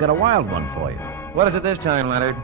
got a wild one for you. What is it this time, Leonard?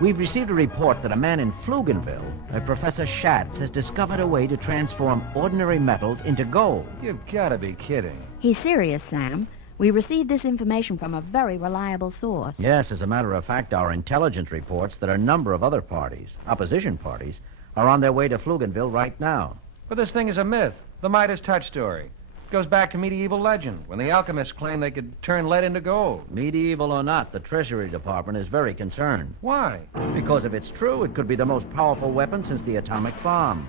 We've received a report that a man in Pflugenville, a Professor Schatz, has discovered a way to transform ordinary metals into gold. You've got to be kidding. He's serious, Sam. We received this information from a very reliable source. Yes, as a matter of fact, our intelligence reports that a number of other parties, opposition parties, are on their way to Pflugenville right now. But this thing is a myth. The Midas touch story. It goes back to medieval legend, when the alchemists claimed they could turn lead into gold. Medieval or not, the Treasury Department is very concerned. Why? Because if it's true, it could be the most powerful weapon since the atomic bomb.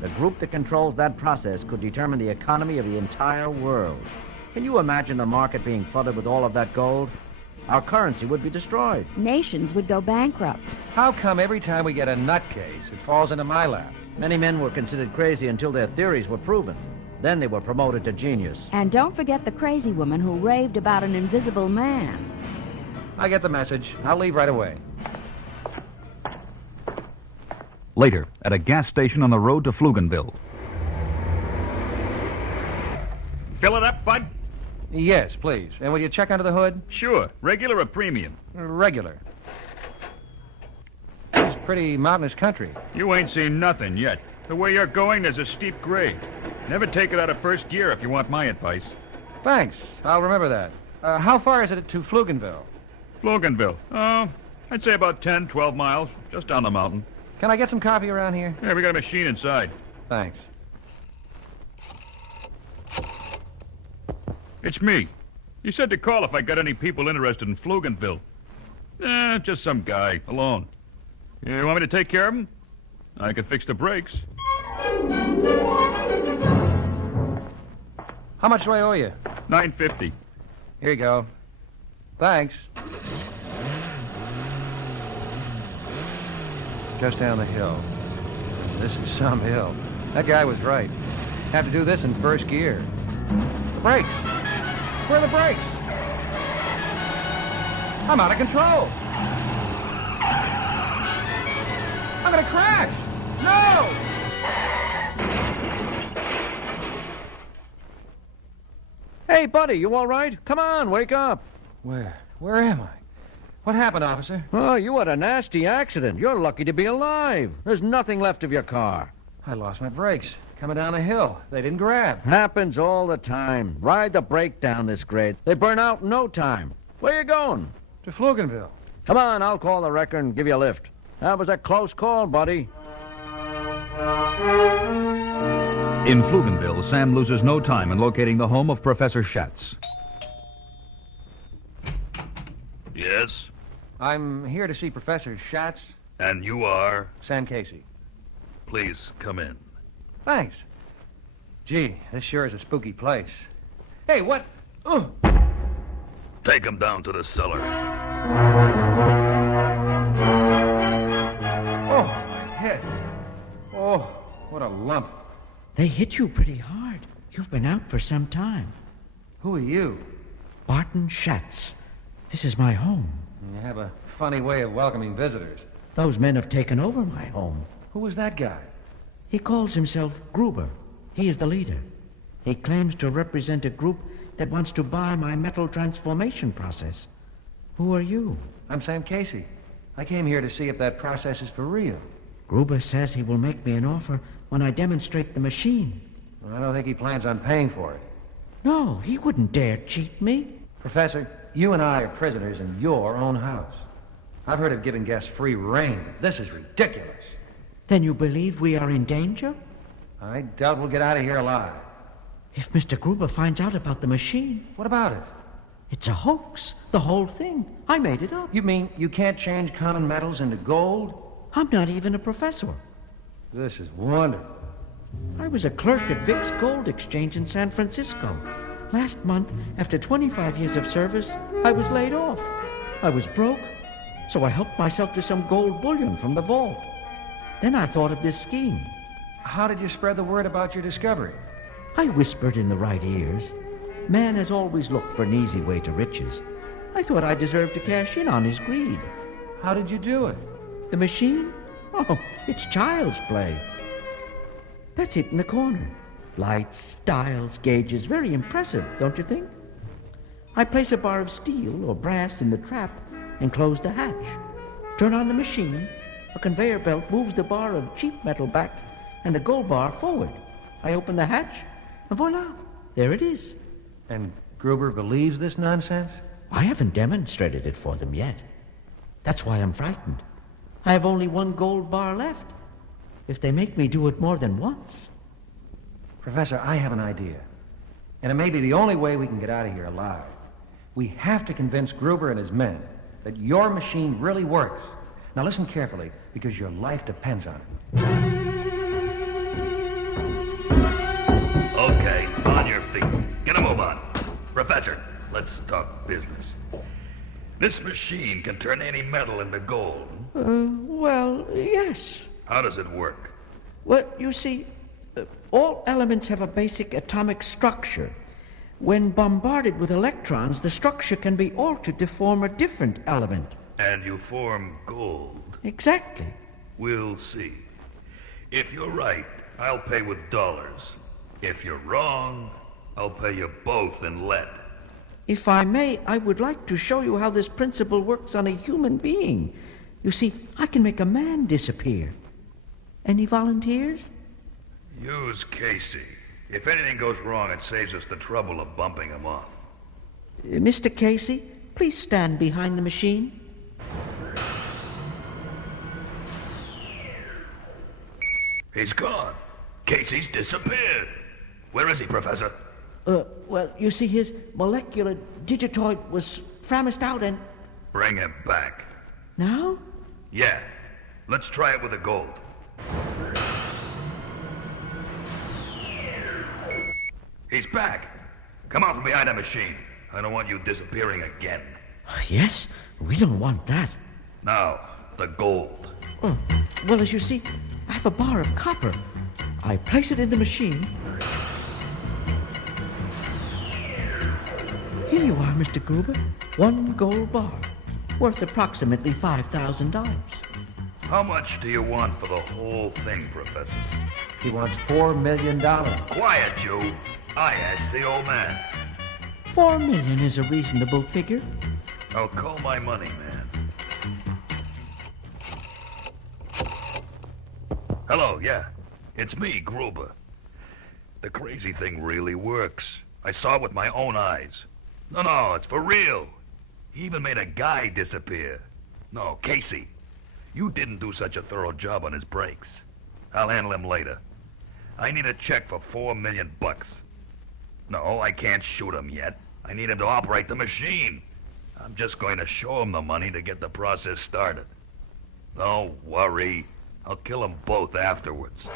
The group that controls that process could determine the economy of the entire world. Can you imagine the market being flooded with all of that gold? Our currency would be destroyed. Nations would go bankrupt. How come every time we get a nutcase, it falls into my lap? Many men were considered crazy until their theories were proven. Then they were promoted to genius. And don't forget the crazy woman who raved about an invisible man. I get the message. I'll leave right away. Later, at a gas station on the road to Pflugenville. Fill it up, bud? Yes, please. And will you check under the hood? Sure. Regular or premium? Regular. It's pretty mountainous country. You ain't seen nothing yet. The way you're going, there's a steep grade. Never take it out of first gear if you want my advice. Thanks. I'll remember that. How far is it to Pflugenville? Pflugenville. Oh, I'd say about 10, 12 miles, just down the mountain. Can I get some coffee around here? Yeah, we got a machine inside. Thanks. It's me. You said to call if I got any people interested in Pflugenville. Just some guy, alone. You want me to take care of him? I can fix the brakes. How much do I owe you? $9.50. Here you go. Thanks. Just down the hill. This is some hill. That guy was right. Have to do this in first gear. The brakes. Where are the brakes? I'm out of control. I'm gonna crash. No! Hey, buddy, you all right? Come on, wake up. Where am I? What happened, officer? Oh, you had a nasty accident. You're lucky to be alive. There's nothing left of your car. I lost my brakes. Coming down the hill. They didn't grab. Happens all the time. Ride the brake down this grade. They burn out in no time. Where you going? To Pflugenville. Come on, I'll call the wrecker and give you a lift. That was a close call, buddy. In Pflugenville, Sam loses no time in locating the home of Professor Schatz. Yes? I'm here to see Professor Schatz. And you are? Sam Casey. Please, come in. Thanks. Gee, this sure is a spooky place. Hey, what? Take him down to the cellar. Oh, my head. Oh, what a lump. They hit you pretty hard. You've been out for some time. Who are you? Barton Schatz. This is my home. You have a funny way of welcoming visitors. Those men have taken over my home. Who was that guy? He calls himself Gruber. He is the leader. He claims to represent a group that wants to buy my metal transformation process. Who are you? I'm Sam Casey. I came here to see if that process is for real. Gruber says he will make me an offer when I demonstrate the machine. Well, I don't think he plans on paying for it. No, he wouldn't dare cheat me. Professor, you and I are prisoners in your own house. I've heard of giving guests free rein. This is ridiculous. Then you believe we are in danger? I doubt we'll get out of here alive. If Mr. Gruber finds out about the machine... What about it? It's a hoax. The whole thing. I made it up. You mean you can't change common metals into gold? I'm not even a professor. This is wonderful. I was a clerk at Vic's Gold Exchange in San Francisco. Last month, after 25 years of service, I was laid off. I was broke, so I helped myself to some gold bullion from the vault. Then I thought of this scheme. How did you spread the word about your discovery? I whispered in the right ears. Man has always looked for an easy way to riches. I thought I deserved to cash in on his greed. How did you do it? The machine? Oh, it's child's play. That's it in the corner. Lights, dials, gauges, very impressive, don't you think? I place a bar of steel or brass in the trap and close the hatch. Turn on the machine. A conveyor belt moves the bar of cheap metal back and the gold bar forward. I open the hatch, and voila, there it is. And Gruber believes this nonsense? I haven't demonstrated it for them yet. That's why I'm frightened. I have only one gold bar left. If they make me do it more than once. Professor, I have an idea. And it may be the only way we can get out of here alive. We have to convince Gruber and his men that your machine really works. Now listen carefully, because your life depends on it. Okay, on your feet. Get a move on. Professor, let's talk business. This machine can turn any metal into gold. Well, yes. How does it work? Well, you see, all elements have a basic atomic structure. When bombarded with electrons, the structure can be altered to form a different element. And you form gold. Exactly. We'll see. If you're right, I'll pay with dollars. If you're wrong, I'll pay you both in lead. If I may, I would like to show you how this principle works on a human being. You see, I can make a man disappear. Any volunteers? Use Casey. If anything goes wrong, it saves us the trouble of bumping him off. Mr. Casey, please stand behind the machine. He's gone. Casey's disappeared. Where is he, Professor? Well, you see, his molecular digitoid was famished out and... Bring him back. Now? Yeah. Let's try it with the gold. He's back. Come out from behind that machine. I don't want you disappearing again. Yes, we don't want that. Now, the gold. Oh, well, as you see, I have a bar of copper. I place it in the machine. Here you are, Mr. Gruber. One gold bar, worth approximately $5,000. How much do you want for the whole thing, Professor? He wants $4 million. Quiet, you. I asked the old man. $4 million is a reasonable figure. I'll call my money, man. Hello, yeah. It's me, Gruber. The crazy thing really works. I saw it with my own eyes. No, it's for real. He even made a guy disappear. No, Casey. You didn't do such a thorough job on his brakes. I'll handle him later. I need a check for $4 million. No, I can't shoot him yet. I need him to operate the machine. I'm just going to show him the money to get the process started. Don't worry. I'll kill them both afterwards.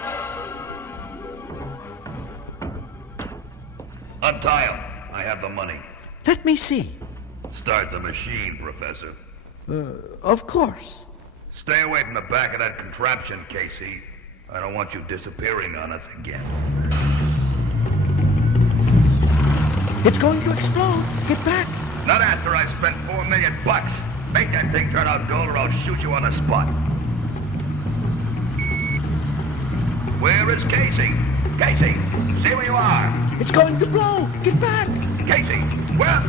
Untie him. I have the money. Let me see. Start the machine, Professor. Of course. Stay away from the back of that contraption, Casey. I don't want you disappearing on us again. It's going to explode. Get back. Not after I spent $4 million. Make that thing turn out gold or I'll shoot you on the spot. Where is Casey? Casey, see where you are. It's going to blow. Get back. Casey, where?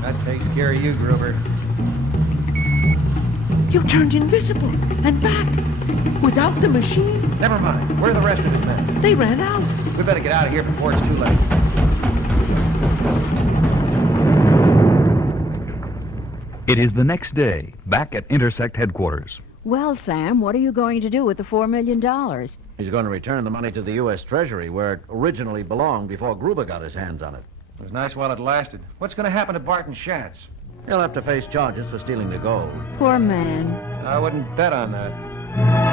That takes care of you, Gruber. You turned invisible and back. Without the machine. Never mind. Where are the rest of his men? They ran out. We better get out of here before it's too late. It is the next day, back at Intersect headquarters. Well, Sam, what are you going to do with the $4 million? He's going to return the money to the U.S. Treasury, where it originally belonged before Gruber got his hands on it. It was nice while it lasted. What's going to happen to Barton Schatz? He'll have to face charges for stealing the gold. Poor man. I wouldn't bet on that.